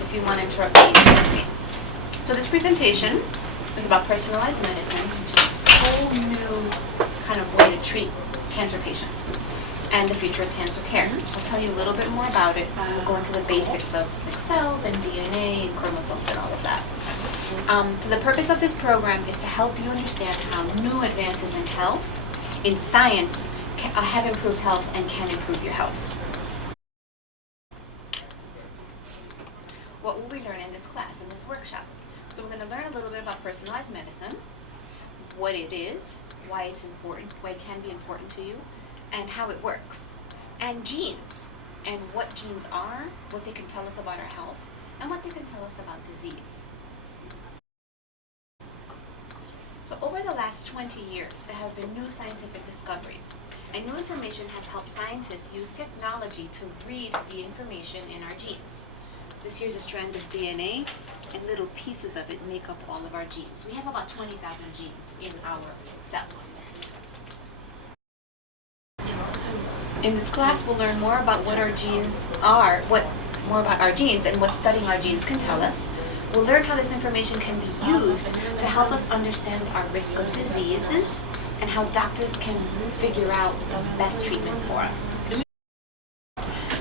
If you want to interrupt me, interrupt me. So this presentation is about personalized medicine, which is a whole new kind of way to treat cancer patients and the future of cancer care. I'll tell you a little bit more about it. We'll go into the basics of like cells and DNA and chromosomes and all of that. So the purpose of this program is to help you understand how new advances in health, in science, have improved health and can improve your health. What will we learn in this class, in this workshop? So we're going to learn a little bit about personalized medicine, what it is, why it's important, why it can be important to you, and how it works. And genes, and what genes are, what they can tell us about our health, and what they can tell us about disease. So over the last 20 years, there have been new scientific discoveries, and new information has helped scientists use technology to read the information in our genes. This here's a strand of DNA, and little pieces of it make up all of our genes. We have about 20,000 genes in our cells. In this class, we'll learn more about what our genes are, more about our genes and what studying our genes can tell us. We'll learn how this information can be used to help us understand our risk of diseases and how doctors can figure out the best treatment for us.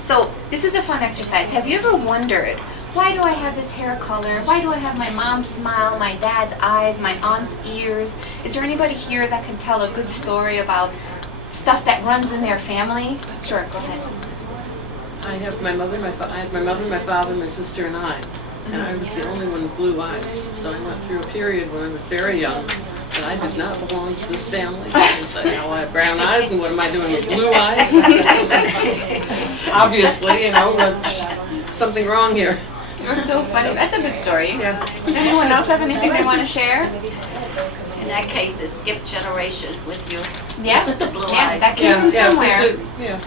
So this is a fun exercise. Have you ever wondered, why do I have this hair color? Why do I have my mom's smile, my dad's eyes, my aunt's ears? Is there anybody here that can tell a good story about stuff that runs in their family? Sure, go ahead. I have my mother, my father, my sister, and I. And I was the only one with blue eyes. So I went through a period when I was very young and I did not belong to this family. And so now I have brown eyes, and what am I doing with blue eyes? Obviously, you know, something wrong here. You're so funny. That's a good story. Yeah. Anyone else have anything they want to share? In that case, it skipped generations with you. Yeah, With the blue yeah, eyes. that came from somewhere.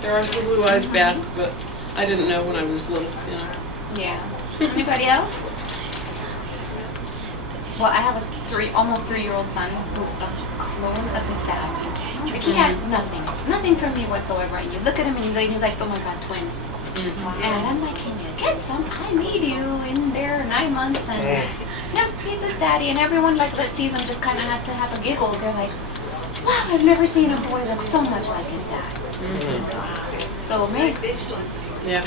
There are some blue eyes back, but I didn't know when I was little, you know. Yeah. Anybody else? Well, I have a almost 3-year-old son who's a clone of his dad. Like he had nothing from me whatsoever. And you look at him and you're like, oh my God, twins. And I'm like, can you get some? I made you in there 9 months, and no, he's his daddy. And everyone that sees him just kind of has to have a giggle. They're like, wow, I've never seen a boy look so much like his dad. So maybe. Yeah.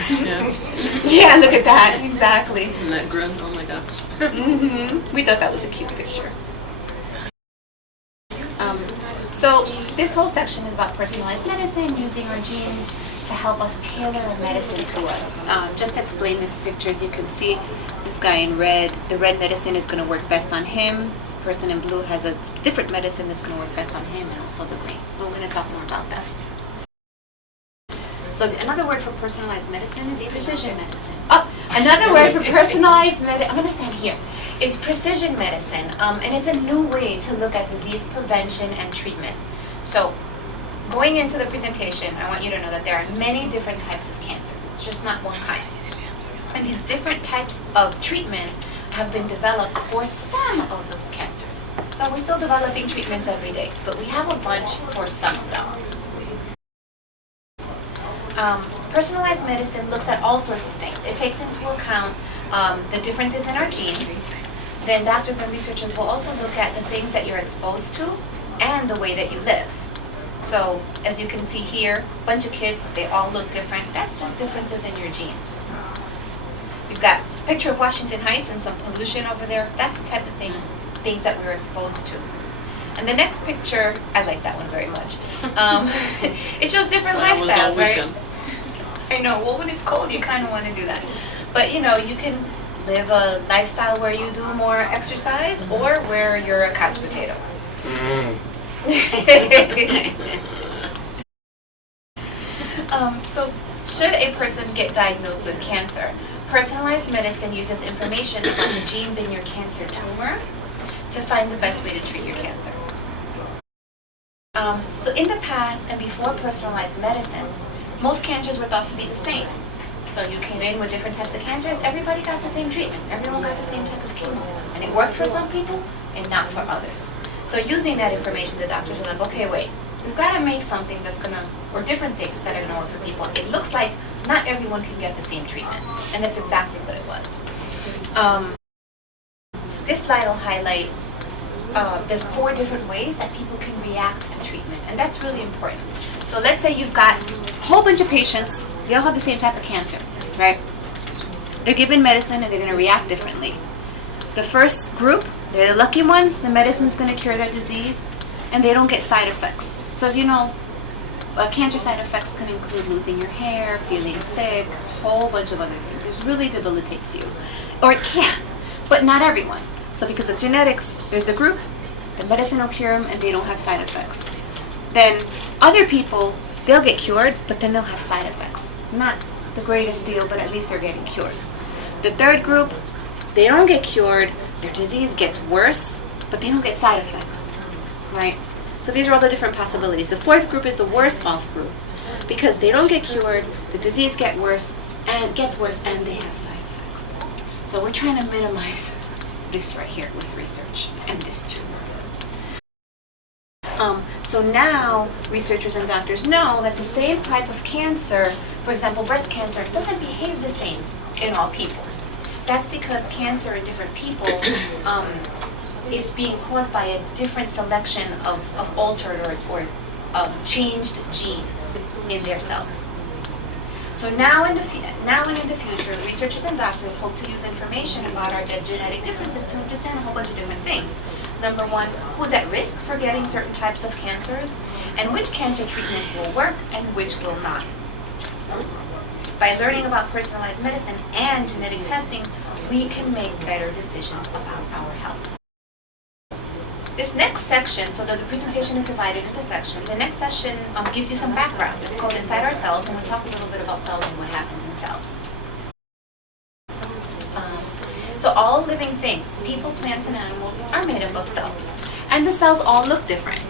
Yeah, look at that, exactly. And that grin, oh my gosh. We thought that was a cute picture. So this whole section is about personalized medicine, using our genes to help us tailor a medicine to us. Just to explain this picture, as you can see, this guy in red, the red medicine is going to work best on him. This person in blue has a different medicine that's going to work best on him, and also the green. So we're going to talk more about that. So another word for personalized medicine is precision medicine. Oh, another word for personalized medicine, I'm going to stand here, is precision medicine. And it's a new way to look at disease prevention and treatment. So going into the presentation, I want you to know that there are many different types of cancer. It's just not one kind. And these different types of treatment have been developed for some of those cancers. So we're still developing treatments every day, but we have a bunch for some of them. Personalized medicine looks at all sorts of things. It takes into account the differences in our genes. Then doctors and researchers will also look at the things that you're exposed to and the way that you live. So as you can see here, a bunch of kids, they all look different. That's just differences in your genes. We've got a picture of Washington Heights and some pollution over there. That's the type of things that we were exposed to. And the next picture, I like that one very much. It shows different lifestyles, right? I know, well when it's cold you kind of want to do that. But you know, you can live a lifestyle where you do more exercise or where you're a couch potato. So should a person get diagnosed with cancer, personalized medicine uses information about the genes in your cancer tumor to find the best way to treat your cancer. So in the past and before personalized medicine, most cancers were thought to be the same. So you came in with different types of cancers, everybody got the same treatment. Everyone got the same type of chemo. And it worked for some people and not for others. So using that information, the doctors were like, okay, wait, we've got to make something that's going to, or different things that are going to work for people. It looks like not everyone can get the same treatment. And that's exactly what it was. This slide will highlight the 4 different ways that people can react to treatment, and that's really important. So let's say you've got a whole bunch of patients, they all have the same type of cancer, right? They're given medicine and they're going to react differently. The first group, they're the lucky ones, the medicine's going to cure their disease, and they don't get side effects. So as you know, cancer side effects can include losing your hair, feeling sick, a whole bunch of other things. It really debilitates you. Or it can, but not everyone. So because of genetics, there's a group, the medicine will cure them and they don't have side effects. Then other people, they'll get cured, but then they'll have side effects. Not the greatest deal, but at least they're getting cured. The third group, they don't get cured, their disease gets worse, but they don't get side effects, right? So these are all the different possibilities. The fourth group is the worst off group because they don't get cured, the disease gets worse, and they have side effects. So we're trying to minimize this right here with research, and this too. So now researchers and doctors know that the same type of cancer, for example breast cancer, doesn't behave the same in all people. That's because cancer in different people is being caused by a different selection of altered or changed genes in their cells. So now and in the future, researchers and doctors hope to use information about our genetic differences to understand a whole bunch of different things. Number one, who's at risk for getting certain types of cancers, and which cancer treatments will work and which will not. By learning about personalized medicine and genetic testing, we can make better decisions about our health. This next section, so the presentation is divided into sections. The next section gives you some background. It's called Inside Our Cells, and we'll talk a little bit about cells and what happens in cells. So all living things, people, plants, and animals, are made up of cells. And the cells all look different.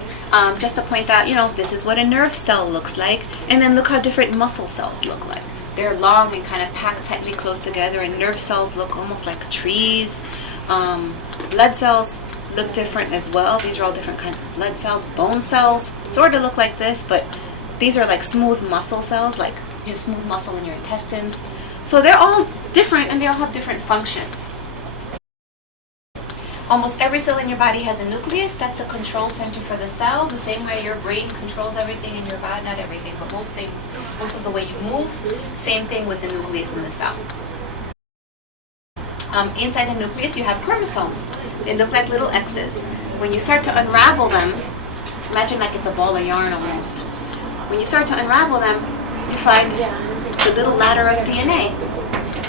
Just to point out, this is what a nerve cell looks like, and then look how different muscle cells look like. They're long and kind of packed tightly close together, and nerve cells look almost like trees. Blood cells look different as well. These are all different kinds of blood cells. Bone cells sort of look like this, but these are like smooth muscle cells, like you have smooth muscle in your intestines. So they're all different and they all have different functions. Almost every cell in your body has a nucleus. That's a control center for the cell, the same way your brain controls everything in your body. Not everything, but most things, most of the way you move. Same thing with the nucleus in the cell. Inside the nucleus you have chromosomes. They look like little X's. When you start to unravel them, imagine like it's a ball of yarn almost. When you start to unravel them, you find the little ladder of DNA.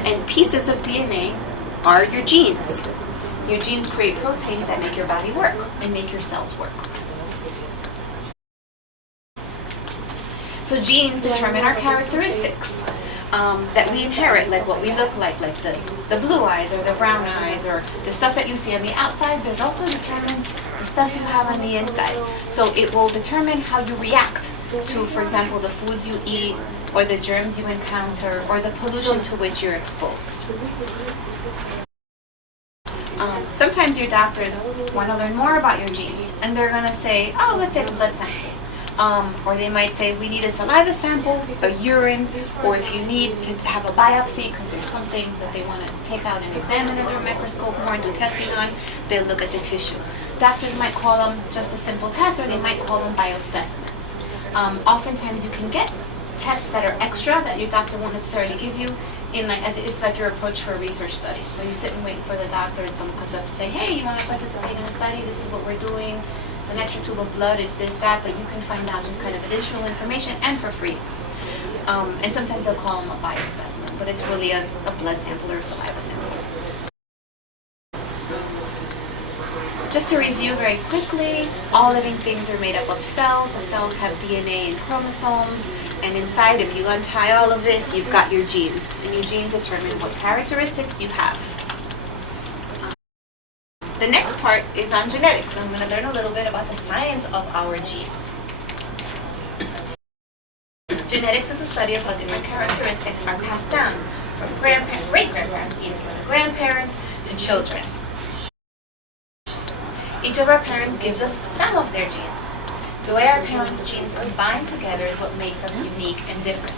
And pieces of DNA are your genes. Your genes create proteins that make your body work and make your cells work. So genes determine our characteristics that we inherit, like what we look like the blue eyes or the brown eyes or the stuff that you see on the outside, but it also determines the stuff you have on the inside. So it will determine how you react to, for example, the foods you eat or the germs you encounter or the pollution to which you're exposed. Sometimes your doctors want to learn more about your genes, and they're going to say, oh, let's take a blood sample. Or they might say, we need a saliva sample, a urine, or if you need to have a biopsy because there's something that they want to take out and examine under a microscope more and do testing on, they'll look at the tissue. Doctors might call them just a simple test, or they might call them biospecimens. Oftentimes you can get tests that are extra that your doctor won't necessarily give you, as it's like your approach for a research study. So you sit and wait for the doctor, and someone comes up and say, hey, you want to participate in a study? This is what we're doing. It's an extra tube of blood, it's this, that, but you can find out just kind of additional information and for free. And sometimes they'll call them a biospecimen, but it's really a blood sample or a saliva sample. Just to review very quickly, all living things are made up of cells. The cells have DNA and chromosomes, and inside, if you untie all of this, you've got your genes, and your genes determine what characteristics you have. The next part is on genetics. I'm going to learn a little bit about the science of our genes. Genetics is a study of how different characteristics are passed down from great-grandparents, even from grandparents, to children. Each of our parents gives us some of their genes. The way our parents' genes combine together is what makes us unique and different.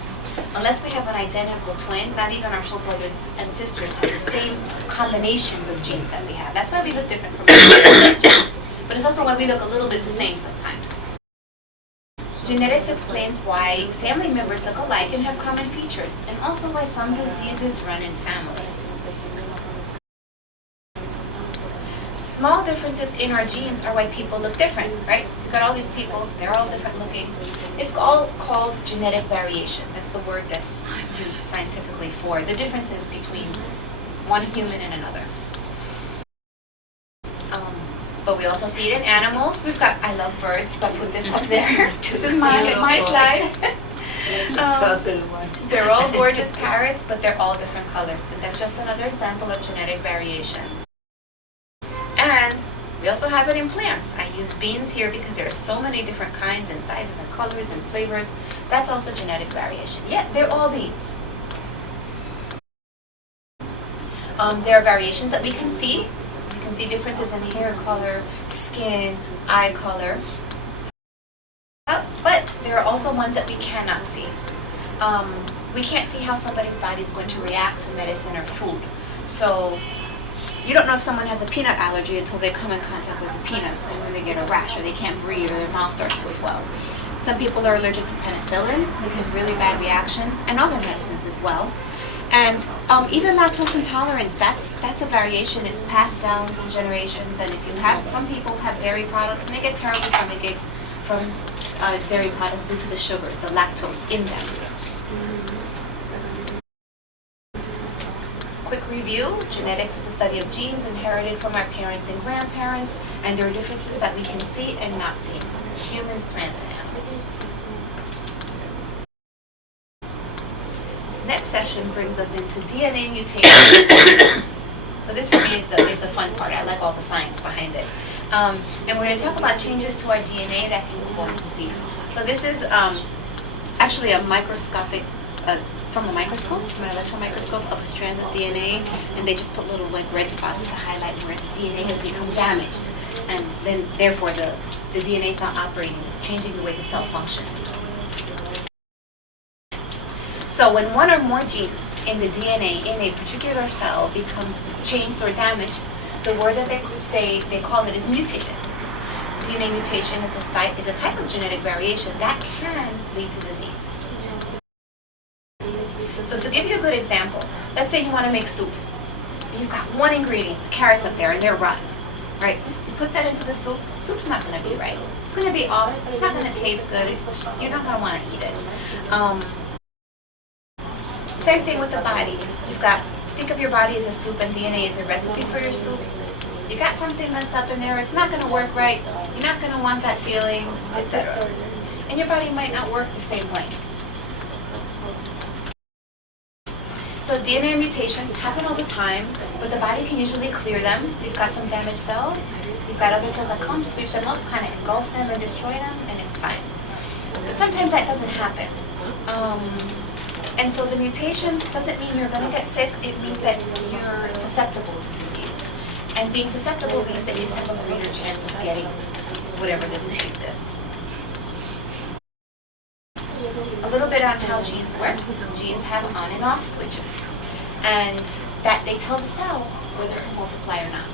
unless we have an identical twin, not even our full brothers and sisters have the same combinations of genes that we have. That's why we look different from our brothers and sisters, but it's also why we look a little bit the same sometimes. Genetics explains why family members look alike and have common features, and also why some diseases run in families. Small differences in our genes are why people look different, right? So you've got all these people, they're all different looking. It's all called genetic variation. That's the word that's used scientifically for the differences between one human and another. But we also see it in animals. We've got, I love birds, so I put this up there. This is my slide. They're all gorgeous parrots, but they're all different colors. And that's just another example of genetic variation. And we also have it in plants. I use beans here because there are so many different kinds and sizes and colors and flavors. That's also genetic variation. Yet they're all beans. There are variations that we can see. You can see differences in hair color, skin, eye color. But there are also ones that we cannot see. We can't see how somebody's body is going to react to medicine or food. So you don't know if someone has a peanut allergy until they come in contact with the peanuts, and when they get a rash or they can't breathe or their mouth starts to swell. Some people are allergic to penicillin. They have really bad reactions, and other medicines as well. And even lactose intolerance, that's a variation. It's passed down through generations. And if you have, some people have dairy products and they get terrible stomach aches from dairy products due to the sugars, the lactose in them. Quick review, genetics is the study of genes inherited from our parents and grandparents, and there are differences that we can see and not see in humans, plants, and animals. This next session brings us into DNA mutation. So this for me is the fun part. I like all the science behind it. And we're going to talk about changes to our DNA that can cause disease. So this is actually a microscopic from a microscope, from an electron microscope, of a strand of DNA, and they just put little like red spots to highlight where the DNA has become damaged, and then therefore the DNA is not operating, it's changing the way the cell functions. So when one or more genes in the DNA in a particular cell becomes changed or damaged, the word that they could say, they call it, is mutated. DNA mutation is a type of genetic variation that can lead to disease. So to give you a good example, let's say you want to make soup. You've got one ingredient, carrots up there, and they're rotten, right? You put that into the soup, soup's not going to be right. It's going to be off, it's not going to taste good, you're not going to want to eat it. Same thing with the body. Think of your body as a soup and DNA as a recipe for your soup. You got something messed up in there, it's not going to work right, you're not going to want that feeling, etc. And your body might not work the same way. So DNA mutations happen all the time, but the body can usually clear them. You've got some damaged cells, you've got other cells that come, sweep them up, kind of engulf them and destroy them, and it's fine. But sometimes that doesn't happen. And so the mutations doesn't mean you're going to get sick, it means that you're susceptible to disease. And being susceptible means that you have a greater chance of getting whatever the disease is. A little bit on how genes work. Genes have on and off switches, and that they tell the cell whether to multiply or not.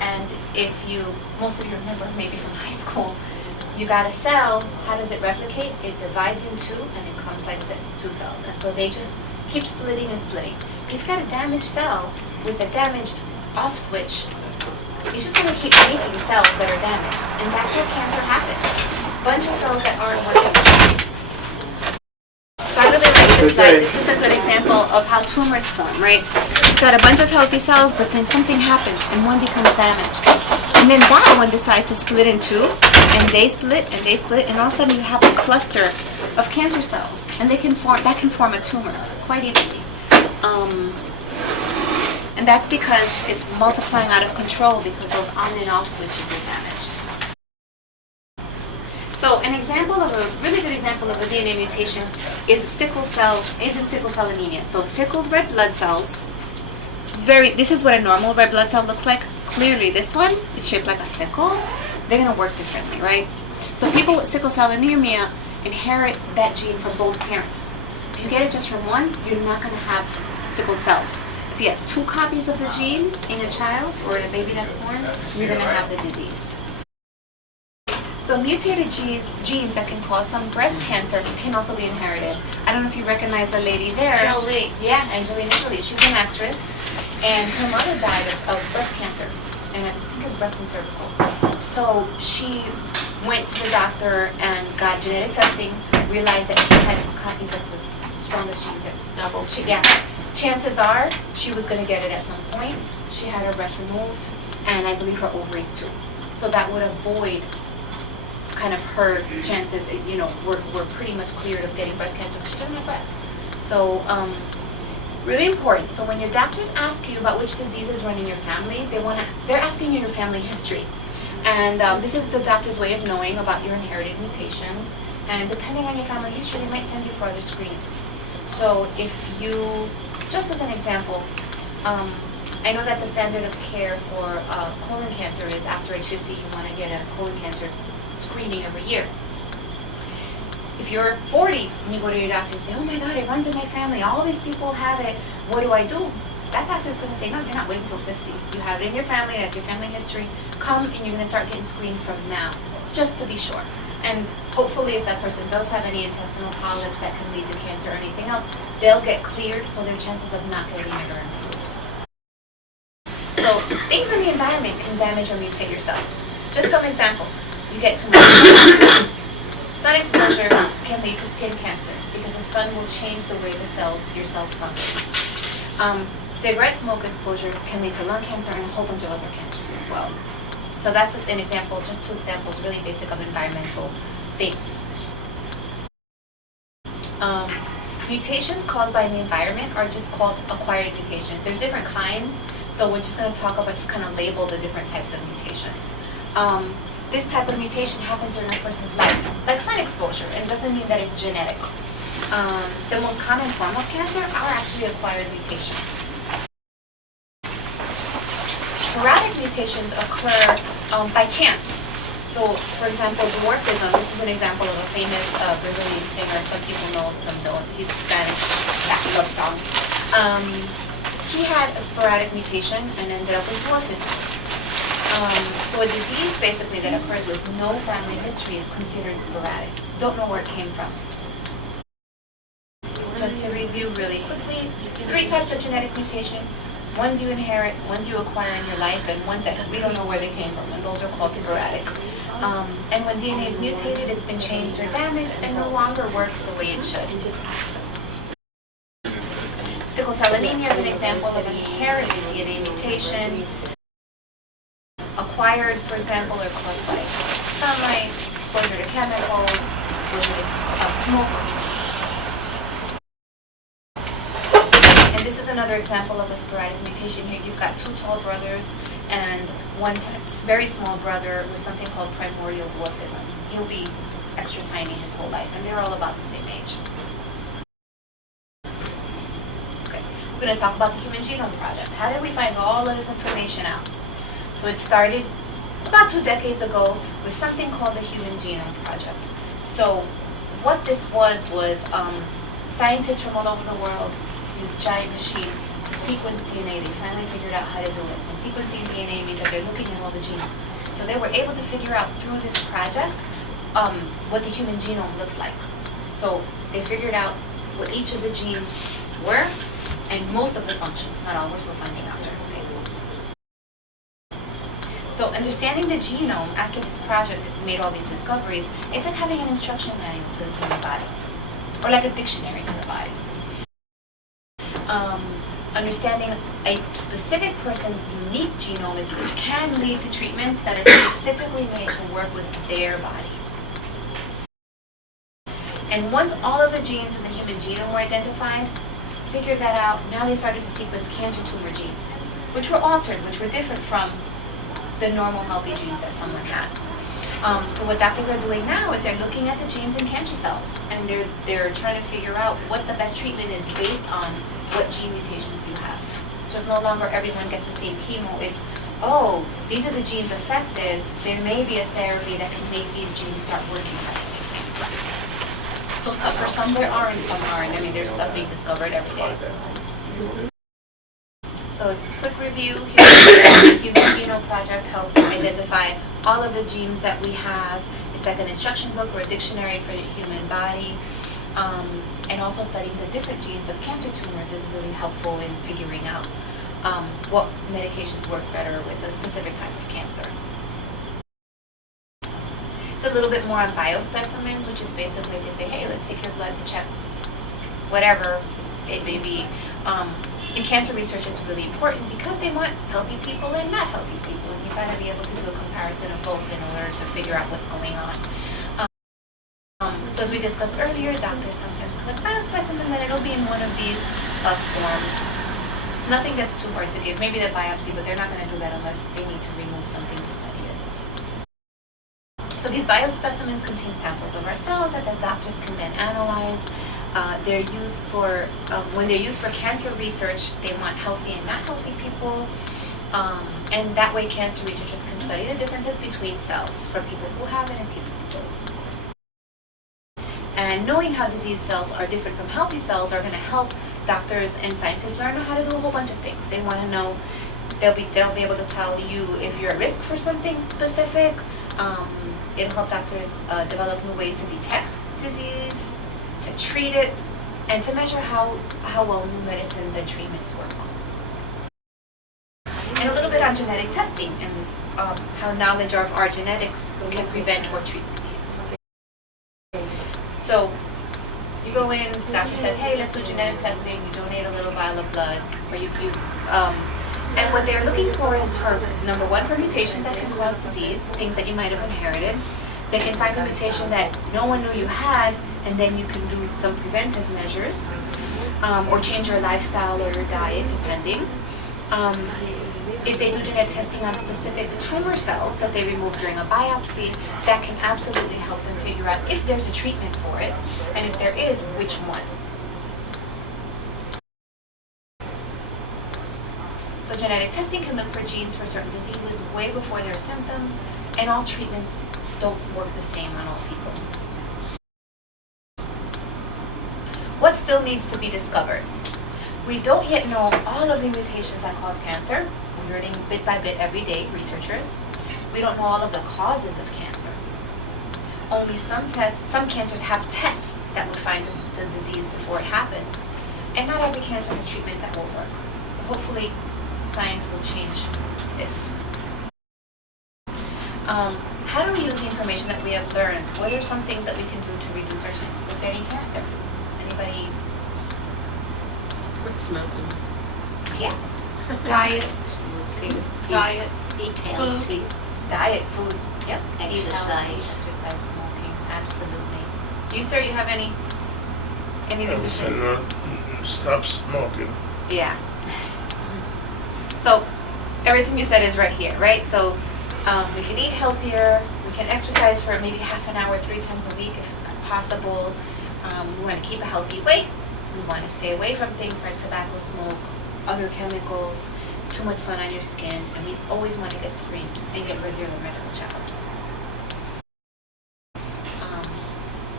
And if most of you remember maybe from high school, you got a cell, how does it replicate? It divides in two and it comes like this, two cells. And so they just keep splitting and splitting. But if you've got a damaged cell with a damaged off switch, it's just going to keep making cells that are damaged. And that's how cancer happens. A bunch of cells that aren't working. So I really like this slide. This is a good example of how tumors form, right? You've got a bunch of healthy cells, but then something happens and one becomes damaged. And then that one decides to split in two, and they split, and all of a sudden you have a cluster of cancer cells. And that can form a tumor quite easily. And that's because it's multiplying out of control because those on and off switches are damaged. So a really good example of a DNA mutation is sickle cell anemia. So sickled red blood cells, this is what a normal red blood cell looks like. Clearly this one is shaped like a sickle. They're going to work differently, right? So people with sickle cell anemia inherit that gene from both parents. If you get it just from one, you're not going to have sickled cells. If you have 2 copies of the gene in a child or in a baby that's born, you're going to have the disease. So mutated genes that can cause some breast cancer can also be inherited. I don't know if you recognize the lady there. Jolie. Yeah, Angelina Jolie. She's an actress, and her mother died of breast cancer, and I think it's breast and cervical. So she went to the doctor and got genetic testing, realized that she had copies of the strongest genes. Double. Yeah. Chances are she was going to get it at some point. She had her breast removed, and I believe her ovaries too. So that would avoid kind of her chances, you know, were pretty much cleared of getting breast cancer because she doesn't have breast. So really important. So when your doctors ask you about which diseases run in your family, they're asking you your family history. And this is the doctor's way of knowing about your inherited mutations. And depending on your family history, they might send you for other screenings. So if you, just as an example, I know that the standard of care for colon cancer is after age 50, you want to get a colon cancer screening every year. If you're 40 and you go to your doctor and say, oh my God, it runs in my family, all these people have it, what do I do? That doctor is going to say, no, you're not waiting until 50. You have it in your family, that's your family history. Come and you're going to start getting screened from now, just to be sure. And hopefully if that person does have any intestinal polyps that can lead to cancer or anything else, they'll get cleared so their chances of not getting it are improved. So things in the environment can damage or mutate your cells. Just some examples. You get too much sun exposure can lead to skin cancer because the sun will change the way your cells function. Cigarette smoke exposure can lead to lung cancer and a whole bunch of other cancers as well. So that's an example, just 2 examples, really basic of environmental things. Mutations caused by the environment are just called acquired mutations. There's different kinds, so we're just going to talk about, just kind of label the different types of mutations. This type of mutation happens in a person's life, like sun exposure, and doesn't mean that it's genetic. The most common form of cancer are actually acquired mutations. Sporadic mutations occur by chance. So, for example, dwarfism, this is an example of a famous Brazilian singer. Some people know, some don't. He's Spanish, love songs. He had a sporadic mutation and ended up with dwarfism. So a disease basically that occurs with no family history is considered sporadic. Don't know where it came from. Just to review really quickly, 3 types of genetic mutation. Ones you inherit, ones you acquire in your life, and ones that we don't know where they came from, and those are called sporadic. And when DNA is mutated, it's been changed or damaged and no longer works the way it should. Sickle cell anemia is an example of an inherited DNA mutation. Acquired, for example, are caused by sunlight, exposure to chemicals, exposure to smoke. And this is another example of a sporadic mutation here. You've got 2 tall brothers and one very small brother with something called primordial dwarfism. He'll be extra tiny his whole life, and they're all about the same age. Okay, we're going to talk about the Human Genome Project. How did we find all of this information out? So it started about 2 decades ago with something called the Human Genome Project. So what this was scientists from all over the world used giant machines to sequence DNA. They finally figured out how to do it. And sequencing DNA means that they're looking at all the genes. So they were able to figure out through this project what the human genome looks like. So they figured out what each of the genes were and most of the functions, not all, we're still finding out certain things. So understanding the genome after this project made all these discoveries, it's like having an instruction manual to the human body, or like a dictionary to the body. Understanding a specific person's unique genome can lead to treatments that are specifically made to work with their body. And once all of the genes in the human genome were identified, figured that out, now they started to sequence cancer tumor genes, which were altered, which were different from the normal healthy genes that someone has. So what doctors are doing now is they're looking at the genes in cancer cells, and they're trying to figure out what the best treatment is based on what gene mutations you have. So it's no longer everyone gets the same chemo. It's, oh, these are the genes affected. There may be a therapy that can make these genes start working right. So for some there are and some aren't. I mean, there's stuff being discovered every day. So quick review, Human Genome Project helped identify all of the genes that we have. It's like an instruction book or a dictionary for the human body. And also studying the different genes of cancer tumors is really helpful in figuring out what medications work better with a specific type of cancer. So a little bit more on biospecimens, which is basically to say, hey, let's take your blood to check whatever it may be. In cancer research, it's really important because they want healthy people and not healthy people. And you've got to be able to do a comparison of both in order to figure out what's going on. So as we discussed earlier, doctors sometimes collect biospecimens and it'll be in one of these forms. Nothing that's too hard to give. Maybe the biopsy, but they're not going to do that unless they need to remove something to study it. So these biospecimens contain samples of our cells that the doctors can then analyze. They're used for, when they're used for cancer research, they want healthy and not healthy people. And that way cancer researchers can study the differences between cells for people who have it and people who don't. And knowing how disease cells are different from healthy cells are going to help doctors and scientists learn how to do a whole bunch of things. They want to know, they'll be able to tell you if you're at risk for something specific. It'll help doctors develop new ways to detect disease, to treat it, and to measure how well new medicines and treatments work. And a little bit on genetic testing and how knowledge of our genetics can prevent or treat disease. So you go in, the doctor says, hey, let's do genetic testing. You donate a little vial of blood, or and what they're looking for is for, number one, for mutations that can cause disease, things that you might have inherited. They can find a mutation that no one knew you had, and then you can do some preventive measures, or change your lifestyle or your diet, depending. If they do genetic testing on specific tumor cells that they remove during a biopsy, that can absolutely help them figure out if there's a treatment for it, and if there is, which one. So genetic testing can look for genes for certain diseases way before their symptoms, and all treatments don't work the same on all people. What still needs to be discovered? We don't yet know all of the mutations that cause cancer. We're learning bit by bit every day, researchers. We don't know all of the causes of cancer. Only some cancers have tests that would find the disease before it happens. And not every cancer has treatment that will work. So hopefully science will change this. How do we use the information that we have learned? What are some things that we can do to reduce our chances of getting cancer? Anybody? Quit smoking. Yeah. Diet. Diet. Eat Food. healthy. Diet, food. Yep. Eat Exercise. healthy, exercise, smoking. Absolutely. You, sir, you have anything to say? Stop smoking. Yeah. So everything you said is right here, right? So we can eat healthier. We can exercise for maybe half an hour, 3 times a week if possible. We want to keep a healthy weight. We want to stay away from things like tobacco smoke, other chemicals, too much sun on your skin, and we always want to get screened and get regular medical checkups.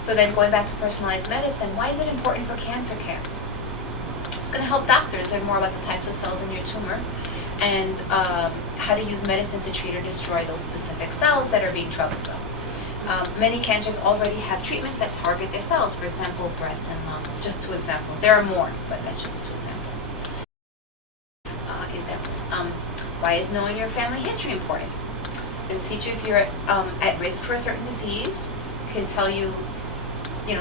So then going back to personalized medicine, why is it important for cancer care? It's going to help doctors learn more about the types of cells in your tumor and how to use medicines to treat or destroy those specific cells that are being troublesome. Many cancers already have treatments that target their cells, for example, breast and lung. Just 2 examples. There are more, but that's just 2 examples. Why is knowing your family history important? It'll teach you if you're at risk for a certain disease. It can tell you,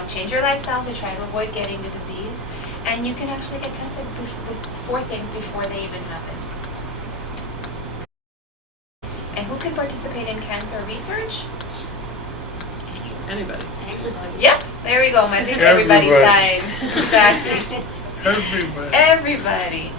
change your lifestyle to try to avoid getting the disease. And you can actually get tested for things before they even happen. And who can participate in cancer research? Anybody. Yep, there we go. My big everybody sign. Exactly. Everybody. Everybody.